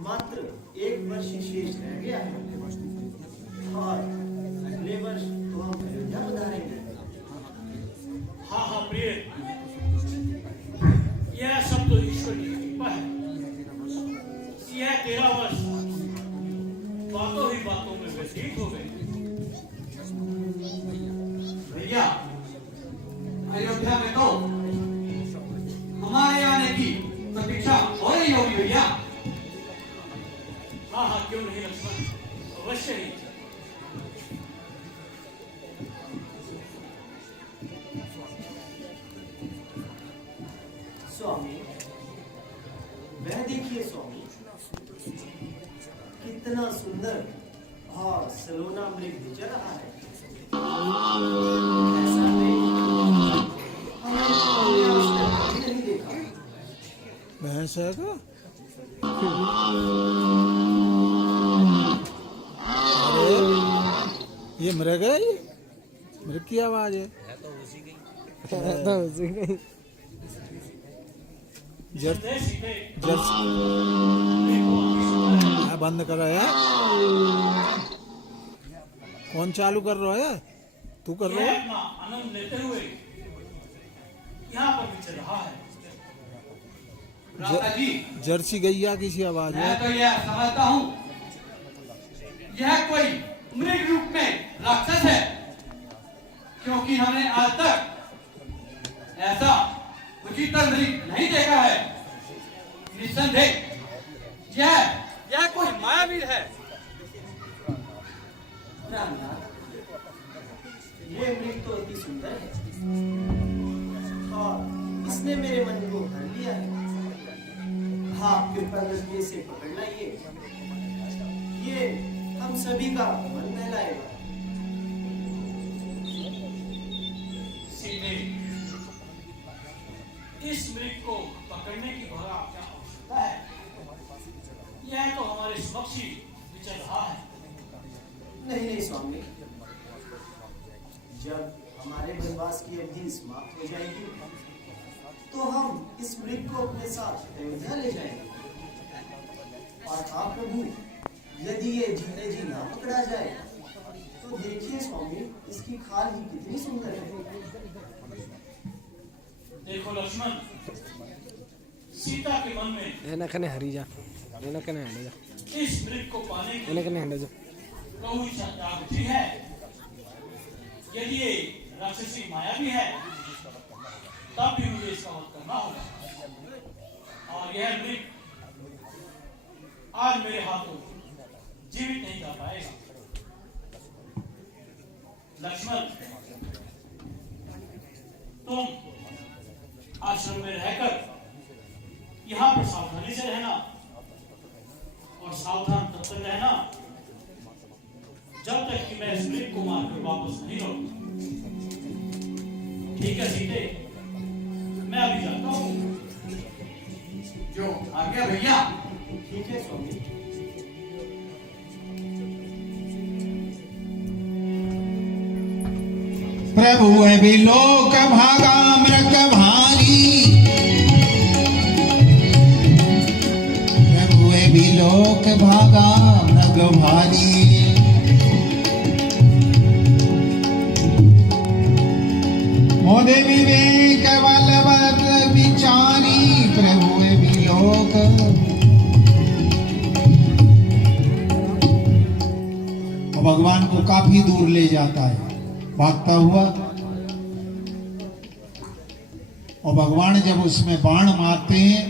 मात्र 1 वर्ष ही शेष रह गया है और अगले वर्ष तो हम अयोध्या पधारेंगे। हाँ हाँ प्रिय, यह सब तो ईश्वर की कृपा है। यह 13 वर्ष बातों ही बातों में व्यतीत हो गए। भैया, अयोध्या में तो हमारे आने की प्रतीक्षा हो रही होगी भैया। हाँ हाँ, क्यों नहीं लक्ष्मण, अवश्य ही। स्वामी, वह देखिए स्वामी, कितना सुंदर और सलोना मृग विचर रहा है। ऐसा हमने आज तक कभी नहीं देखा। भैंस है का? अरे ये मृग है, ये मृग की आवाज है। तो उसी की बंद करो है। कौन चालू कर रहा है? तू कर रहा है? आनंद लेते हुए यहाँ पर विचर रहा है। जी, जर्सी गैया की सी आवाज है। मैं तो यह समझता हूँ यह कोई मृग रूप में राक्षस है, क्योंकि हमने आज तक ऐसा उचितर मृग नहीं देखा है। निस्संदेह यह कोई मायावीर है। रामनाथ, ये मृग तो अति सुंदर है और इसने मेरे मन को भर लिया है। आप कृपा करके इसे पकड़ लाइए, ये हम सभी का मन बहलाएगा। सीधे इस मृग को पकड़ने की भला क्या आवश्यकता है? यह तो हमारे समक्ष ही विचर रहा है। नहीं नहीं स्वामी, जब हमारे वनवास की अवधि समाप्त हो जाएगी तो हम इस मृग को अपने साथ अयोध्या ले जाएंगे। और आप प्रभु, यदि ये जीते जी ना पकड़ा जाए तो देखिए स्वामी, इसकी खाल ही कितनी सुंदर है। देखो लक्ष्मण, सीता के मन में हरी जा इस मृग को पाने की बहु इच्छा जाग उठी है। यदि ये राक्षसी माया भी है तब भी मुझे इसका वध करना होगा। और यह मृग आज मेरे हाथों जीवित नहीं जा पाएगा। लक्ष्मण, तुम आश्रम में रहकर यहाँ पर सावधानी से रहना और सावधान तब तक रहना जब तक कि मैं इस मृग को मारकर वापस नहीं लौटूं। ठीक है सीते, मैं अभी जाता हूँ। जो आ गया भैया। ठीक है स्वामी। प्रभु विलोक भागा मृग भारी, प्रभु विलोक भागा मृग भारी। मोदे विवेक बलवत विचारी, प्रभु विलोक। भगवान को काफी दूर ले जाता है भागता हुआ, और भगवान जब उसमें बाण मारते हैं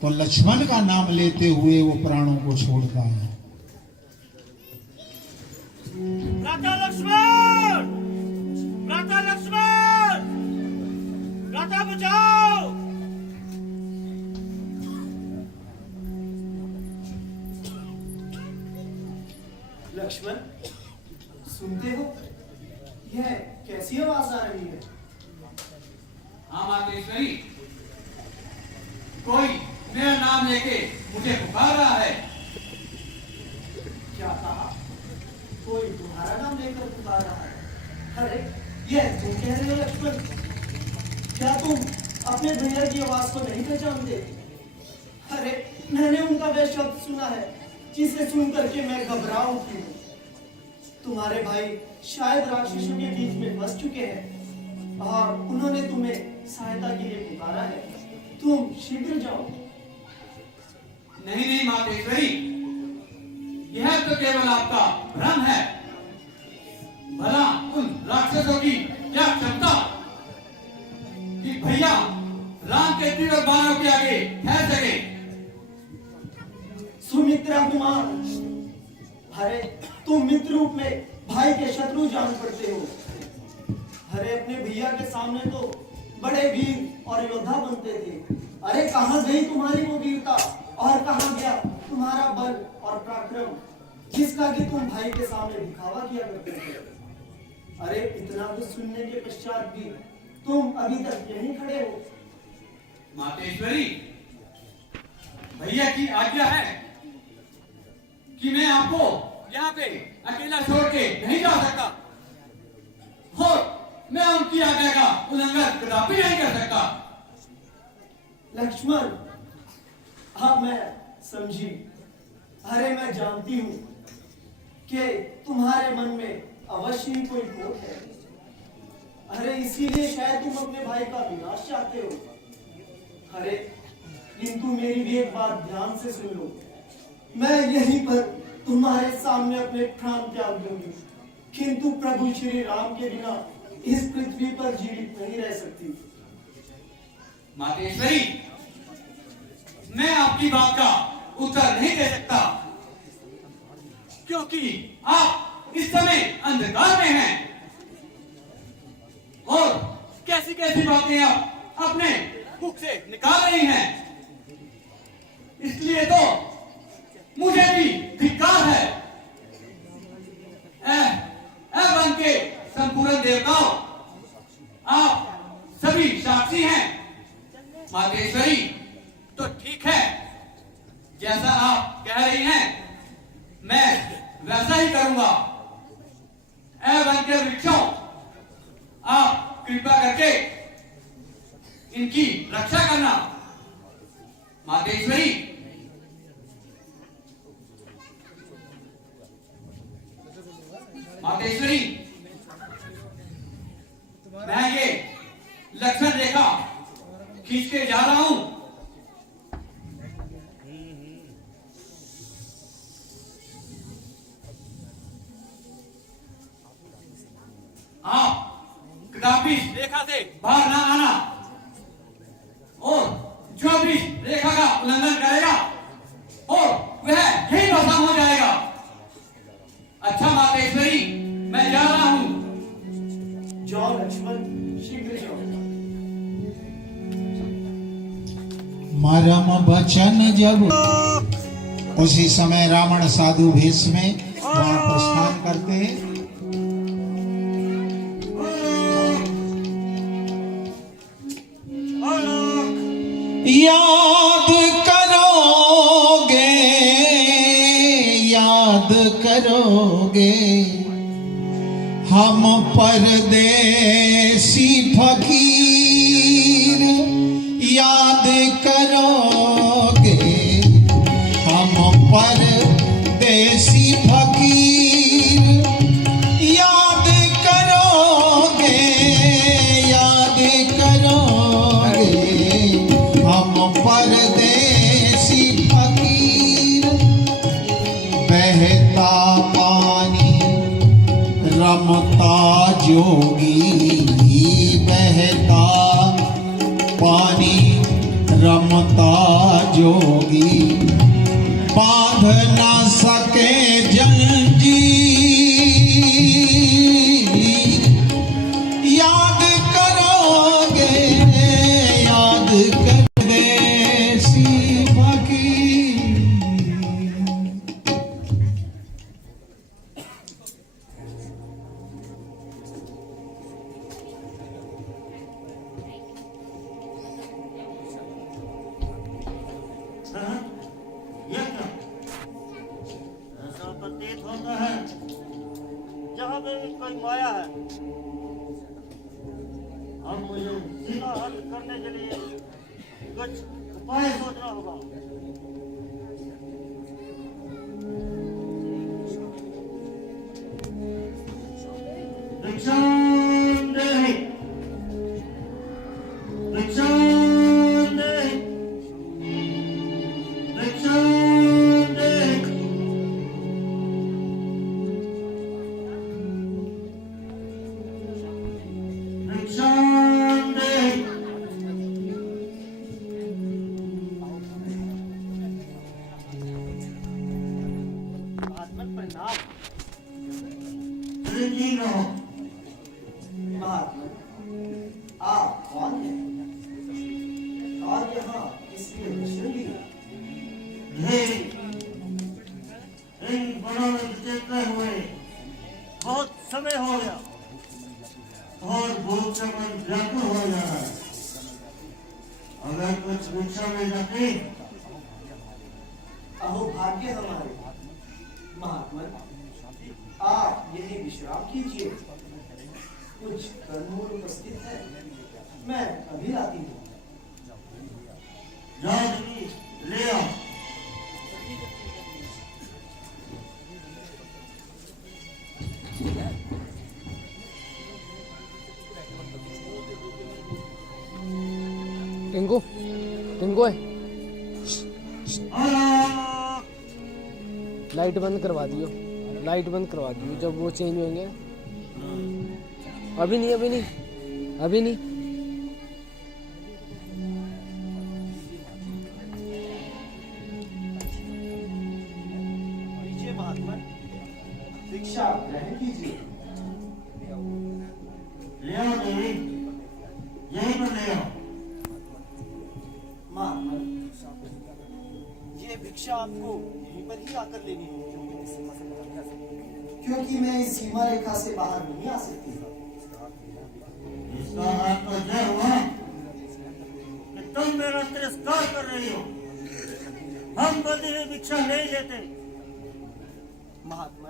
तो लक्ष्मण का नाम लेते हुए वो प्राणों को छोड़ता है। भ्राता लक्ष्मण, भ्राता लक्ष्मण, भ्राता बचाओ। लक्ष्मण, सुनते हो? यह कैसी आवाज आ रही है? हाँ मातेश्वरी, कोई मेरा नाम लेके मुझे पुकार रहा है। क्या कहा? कोई तुम्हारा नाम लेकर पुकार रहा है? अरे, यह तुम कह रहे हो लक्ष्मण? क्या तुम अपने भैया की आवाज को नहीं पहचानते? अरे, मैंने का वह शब्द सुना है जिसे सुन करके मैं घबरा उठी हूँ। तुम्हारे भाई शायद राक्षसों के बीच में फंस चुके हैं और उन्होंने तुम्हें सहायता के लिए पुकारा है। तुम शीघ्र जाओ। नहीं नहीं मातेश्वरी, यह तो केवल आपका भ्रम है। भला उन राक्षसों की क्या क्षमता कि भैया राम के तीव्र बाणों के आगे ठहर सके। सुमित्रा कुमार, अरे तुम मित्र रूप में भाई के शत्रु जान पड़ते हो। अरे अपने भैया के सामने तो बड़े वीर और योद्धा बनते थे। अरे कहां गई तुम्हारी वो वीरता और कहां गया तुम्हारा बल और पराक्रम जिसका कि तुम भाई के सामने दिखावा किया करते थे। अरे इतना कुछ सुनने के पश्चात भी तुम अभी तक यहीं खड़े हो। मातेश्वरी, भैया की आज्ञा है कि मैं आपको यहाँ पे अकेला छोड़ के नहीं जा सकता और मैं उनकी आज्ञा का उल्लंघन कदापि नहीं कर सकता। लक्ष्मण, हाँ मैं समझी। अरे मैं जानती हूँ कि तुम्हारे मन में अवश्य ही कोई खोट है। अरे इसीलिए शायद तुम अपने भाई का विनाश चाहते हो। अरे किंतु मेरी भी एक बात ध्यान से सुन लो। मैं यहीं पर तुम्हारे सामने अपने प्राण त्याग दूंगी, किंतु प्रभु श्री राम के बिना इस पृथ्वी पर जीवित नहीं रह सकती। मातेश्वरी, मैं आपकी बात का उत्तर नहीं दे सकता क्योंकि आप इस समय अंधकार में हैं और कैसी कैसी बातें आप अपने मुख से निकाल रही हैं। इसलिए तो मुझे भी धिक्कार है। वन के संपूर्ण देवताओं, आप सभी साक्षी हैं। मातेश्वरी, तो ठीक है, जैसा आप कह रही हैं मैं वैसा ही करूंगा। वन के वृक्षों, आप कृपा करके इनकी रक्षा करना। मातेश्वरी, मातेश्वरी, मैं ये लक्ष्मण रेखा खींच के जा रहा हूं। आप कदापि रेखा से बाहर ना आना और जो भी रेखा का उल्लंघन करेगा और वह यही भस्म हो जाएगा। अच्छा मातेश्वरी, मैं जा रहा हूं। जाओ लक्ष्मण, शीघ्र जाओ। मरम बचन जब उसी समय रावण साधु भेष में वहां प्रस्थान करते हैं। याद करोगे, याद करोगे हम परदेसी फकीर, याद करोगे हम परदेसी फकीर, याद करोगे, याद करोगे हम परदेसी फकीर। बहता पानी रमता जोगी, बहता पानी रमता जोगी, बांध ना सके जंजीर, याद करोगे, याद कर देसी फकीर। ऐसा प्रतीत होता है जहाँ पे भी कोई माया है। अब मुझे सीधा हल करने के लिए कुछ उपाय सोचना होगा। महात्मा, आप कौन हैं? और यहाँ किसके दर्शन लिए? इन बड़ों में गुजरते हुए बहुत समय हो गया और भूख से मन व्याकुल हो जा रहा है। अगर कुछ भिक्षा मिल जाती। अहो भाग्य हमारे। महात्मा, आप यही विश्राम कीजिए। कुछ कर्मूल उपस्थित है, मैं अभी आती हूँ। जाओ देवी, ले आओ। टिंकू टिंकू है, लाइट बंद करवा दियो, लाइट बंद करवा दियो। जब वो चेंज होंगे। अभी नहीं, अभी नहीं, अभी नहीं। लीजिए महात्मा, दीक्षा ग्रहण कीजिए। ले आओ देवी, यहीं पर ले आओ। महात्मा, ये भिक्षा आपको यहीं पर ही आकर लेनी होगी, क्योंकि मैं इस सीमा रेखा से बाहर नहीं आ सकती। इसका अर्थ तो यह हुआ कि तुम मेरा तिरस्कार कर रही हो। हम बंदी हुई भिक्षा नहीं लेते। महात्मा,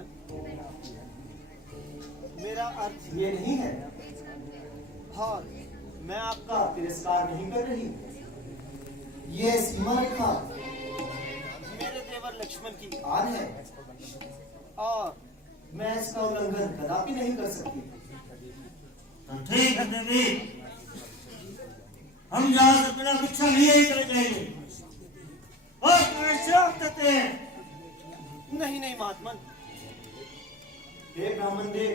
मेरा अर्थ ये नहीं है और मैं आपका तिरस्कार नहीं कर रही। ये सीमा रेखा मेरे देवर लक्ष्मण की आन है और मैं इसका उल्लंघन कदापि नहीं कर सकती। तो ठीक है देवी, हम यहाँ से बिना भिक्षा लिए ही चले जाएंगे और विश्राम करते हैं। नहीं नहीं महात्मा, हे ब्राह्मण देव,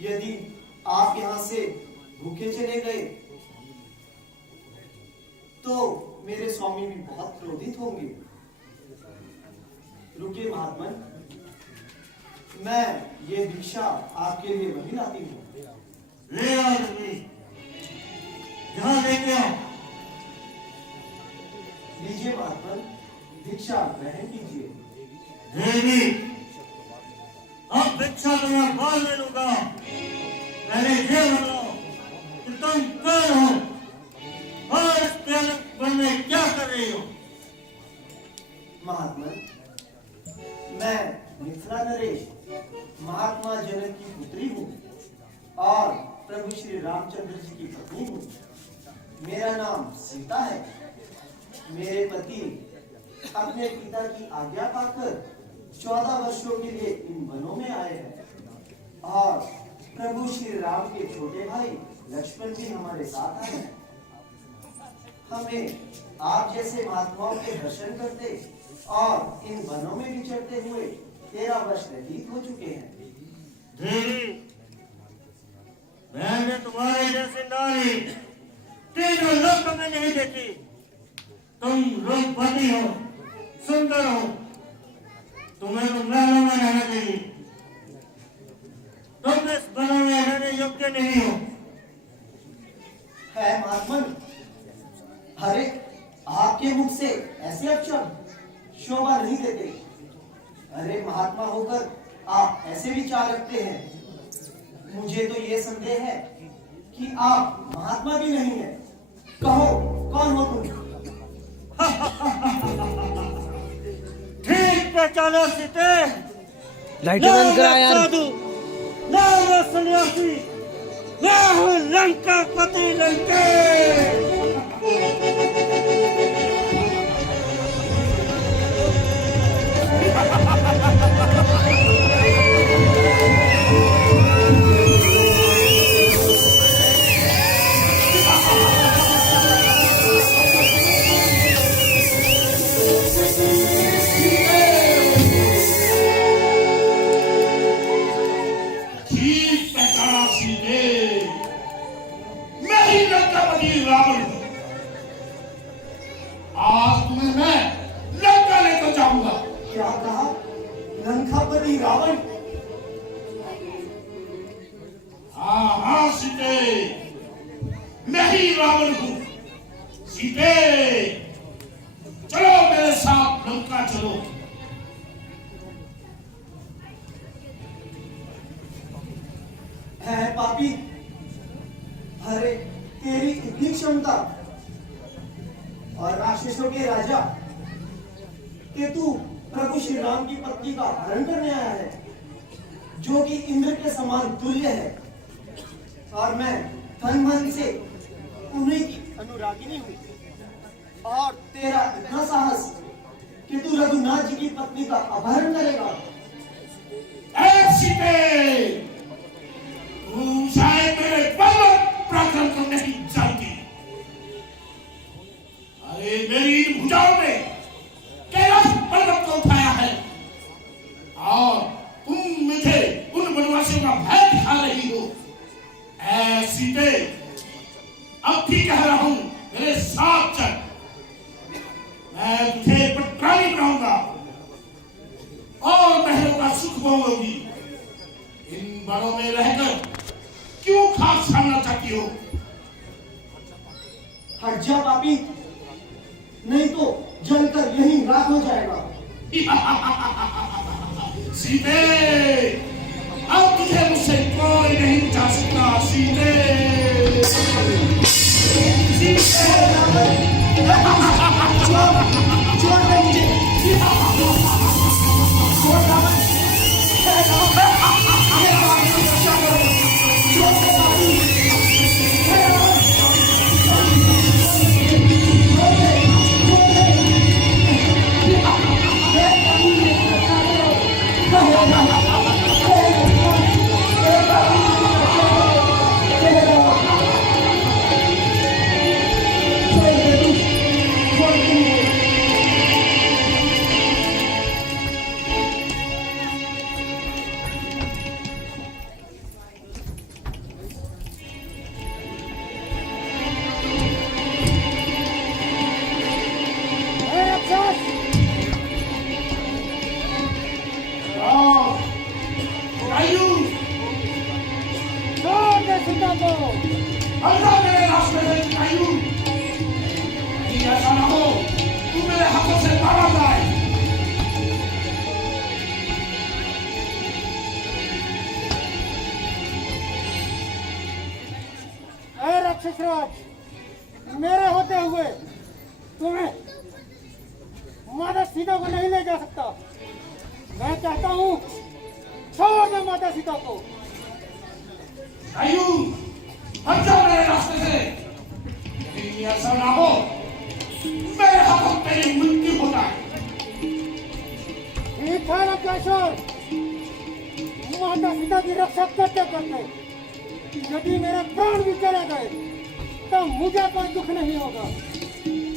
यदि आप यहाँ से भूखे चले गए तो मेरे स्वामी भी बहुत क्रोधित होंगे। रुकिए महात्मा, मैं ये भिक्षा आपके लिए वही लाती हूँ। ले आओ देवी, यहाँ लेके आओ। लीजिए महात्मा, भिक्षा ग्रहण कीजिए। देवी, अब भिक्षा तो मैं बाद में लूंगा। पहले ये बोलो कि तुम कौन हो और इस भयानक वन में क्या कर रही हो? महात्मा, मैं मिथिला नरेश महात्मा जनक की पुत्री हूँ और प्रभु श्री रामचंद्र जी की पत्नी हूँ। मेरा नाम सीता है। मेरे पति अपने पिता की आज्ञा पाकर 14 वर्षों के लिए इन वनों में आए हैं और प्रभु श्री राम के छोटे भाई लक्ष्मण भी हमारे साथ आए हैं। हमें आप जैसे महात्माओं के दर्शन करते और इन वनों में विचरते हुए 13 वर्ष व्यतीत हो चुके हैं। देवी, मैंने तुम्हारे जैसे नारी तीनों लोक में नहीं देखी। तुम रूपवती हो, सुंदर हो, तुम्हें तो महलों में रहना चाहिए। तुम इस वनों में रहने योग्य नहीं हो। है महात्मन, अरे आपके मुख से ऐसे अपशब्द शोभा नहीं देते। अरे महात्मा होकर आप ऐसे विचार रखते हैं। मुझे तो ये संदेह है कि आप महात्मा भी नहीं है। कहो कौन हो तुम? ठीक पहचाना सीते। लाइट बंद करा यार। साधु, नाम है सन्यासी, मैं हूँ लंका पति लंकेश। पक्का चलो। है पापी, अरे तेरी इतनी क्षमता और राक्षसों के राजा कि तू प्रभु श्री राम की पत्नी का हरण करने आया है, जो कि इंद्र के समान तुल्य है, और मैं तन मन से उन्हीं की अनुरागिनी हूँ। और तेरा इतना साहस कि तू रघुनाथ जी की पत्नी का अपहरण करेगा। सीते, तू शायद मेरे बलवंत पराक्रम को नहीं जानती। अरे मेरी इन भुजाओं ने कैलाश पर्वत को उठाया है और तुम मुझे उन वनवासियों का भय दिखा रही हो। सीते, अब भी कह रहा हूं, मेरे साथ चल, मैं तुझे पटरानी बनाऊंगा और महलों का सुख भोगोगी। इन बड़ों में रहकर क्यों खाक छानना चाहती हो? हट जा पापी, नहीं तो जलकर यहीं राख हो जाएगा। सीते, अब तुझे मुझसे कोई नहीं बचा सकता। सीते, छोड़ दे मुझे। छोड़ रावण। मेरे रास्ते से कायू, ऐसा ना हो तू मेरे हाथों से मारा जाए। राक्षसराज, मेरे होते हुए तुम्हें माता सीता को नहीं ले जा सकता। मैं चाहता हूँ छोड़ दो माता सीता को। कायू, हट जाओ मेरे रास्ते से। लेकिन ऐसा ना हो मेरे हाथों तेरी मृत्यु हो जाए। ठीक है लंकेश्वर, माता सीता की रक्षा करते करते यदि मेरे प्राण भी चले गए तो मुझे कोई दुख नहीं होगा।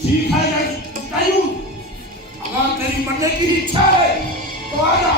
ठीक है कायू, अगर तेरी मरने की इच्छा है तो आजा।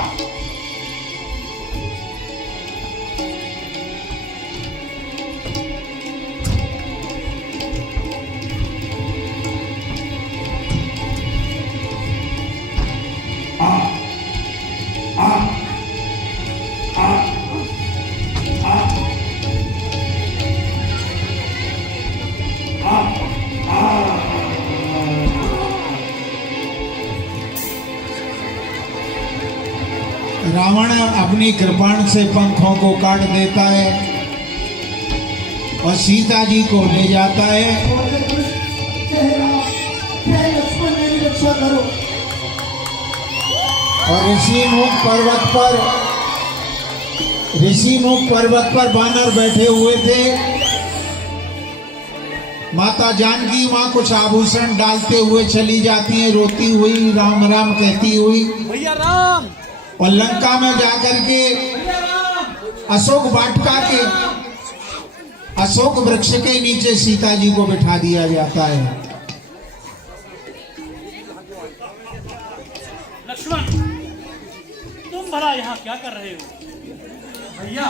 रावण अपनी कृपाण से पंखों को काट देता है और सीता जी को ले जाता है। लक्ष्मण मेरी रक्षा करो। और ऋषिमुख पर्वत पर बानर बैठे हुए थे। माता जानकी वहां कुछ आभूषण डालते हुए चली जाती हैं, रोती हुई, राम राम कहती हुई। भैया राम। और लंका में जाकर के अशोक वाटिका के अशोक वृक्ष के नीचे सीता जी को बिठा दिया जाता है। लक्ष्मण, तुम भला यहाँ क्या कर रहे हो? भैया